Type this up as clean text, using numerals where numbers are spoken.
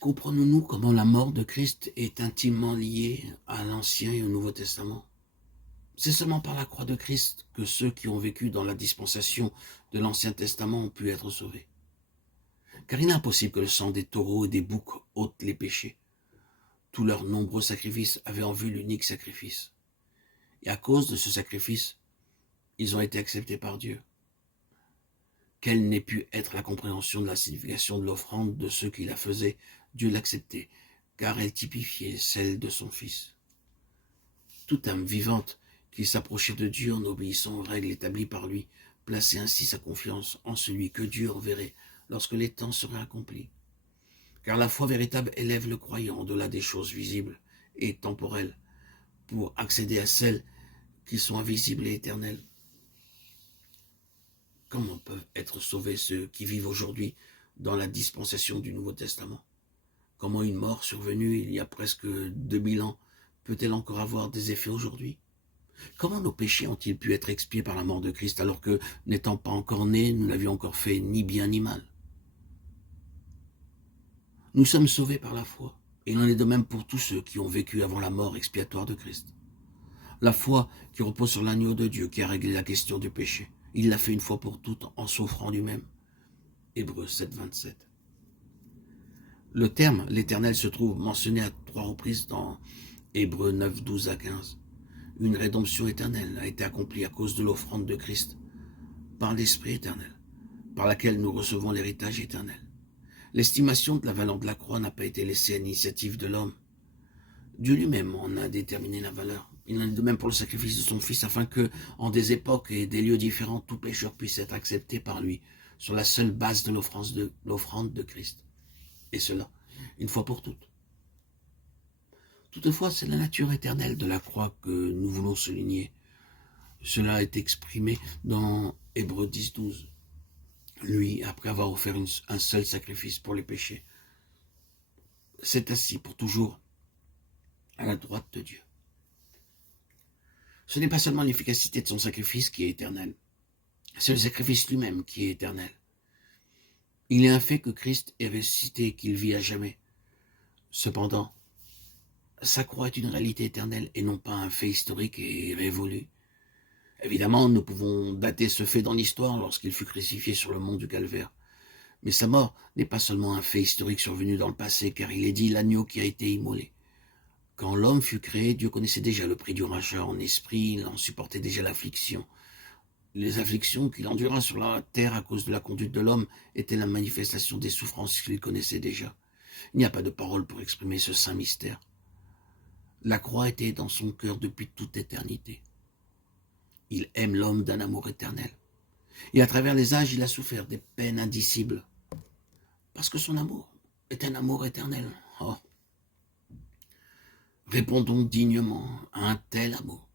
Comprenons-nous comment la mort de Christ est intimement liée à l'Ancien et au Nouveau Testament? C'est seulement par la croix de Christ que ceux qui ont vécu dans la dispensation de l'Ancien Testament ont pu être sauvés. Car il est impossible que le sang des taureaux et des boucs ôte les péchés. Tous leurs nombreux sacrifices avaient en vue l'unique sacrifice. Et à cause de ce sacrifice, ils ont été acceptés par Dieu. Quelle n'ait pu être la compréhension de la signification de l'offrande de ceux qui la faisaient, Dieu l'acceptait, car elle typifiait celle de son Fils. Toute âme vivante qui s'approchait de Dieu en obéissant aux règles établies par lui, plaçait ainsi sa confiance en celui que Dieu enverrait lorsque les temps seraient accomplis. Car la foi véritable élève le croyant au-delà des choses visibles et temporelles pour accéder à celles qui sont invisibles et éternelles. Comment peuvent être sauvés ceux qui vivent aujourd'hui dans la dispensation du Nouveau Testament? Comment une mort survenue il y a presque 2000 ans peut-elle encore avoir des effets aujourd'hui? Comment nos péchés ont-ils pu être expiés par la mort de Christ alors que, n'étant pas encore nés, nous n'avions encore fait ni bien ni mal? Nous sommes sauvés par la foi, et il en est de même pour tous ceux qui ont vécu avant la mort expiatoire de Christ. La foi qui repose sur l'agneau de Dieu qui a réglé la question du péché. Il l'a fait une fois pour toutes en s'offrant lui-même. Hébreux 7, 27. Le terme « l'Éternel » se trouve mentionné à 3 reprises dans Hébreux 9, 12 à 15. Une rédemption éternelle a été accomplie à cause de l'offrande de Christ par l'Esprit éternel, par laquelle nous recevons l'héritage éternel. L'estimation de la valeur de la croix n'a pas été laissée à l'initiative de l'homme. Dieu lui-même en a déterminé la valeur. Il en est de même pour le sacrifice de son Fils, afin que, en des époques et des lieux différents, tout pécheur puisse être accepté par lui, sur la seule base de l'offrande de Christ. Et cela, une fois pour toutes. Toutefois, c'est la nature éternelle de la croix que nous voulons souligner. Cela est exprimé dans Hébreux 10, 12. Lui, après avoir offert un seul sacrifice pour les péchés, s'est assis pour toujours à la droite de Dieu. Ce n'est pas seulement l'efficacité de son sacrifice qui est éternelle, c'est le sacrifice lui-même qui est éternel. Il est un fait que Christ est ressuscité et qu'il vit à jamais. Cependant, sa croix est une réalité éternelle et non pas un fait historique et révolu. Évidemment, nous pouvons dater ce fait dans l'histoire lorsqu'il fut crucifié sur le mont du Calvaire. Mais sa mort n'est pas seulement un fait historique survenu dans le passé, car il est dit l'agneau qui a été immolé. Quand l'homme fut créé, Dieu connaissait déjà le prix du rachat en esprit, il en supportait déjà l'affliction. Les afflictions qu'il endura sur la terre à cause de la conduite de l'homme étaient la manifestation des souffrances qu'il connaissait déjà. Il n'y a pas de parole pour exprimer ce saint mystère. La croix était dans son cœur depuis toute éternité. Il aime l'homme d'un amour éternel. Et à travers les âges, il a souffert des peines indicibles. Parce que son amour est un amour éternel. Oh. Répondons dignement à un tel amour.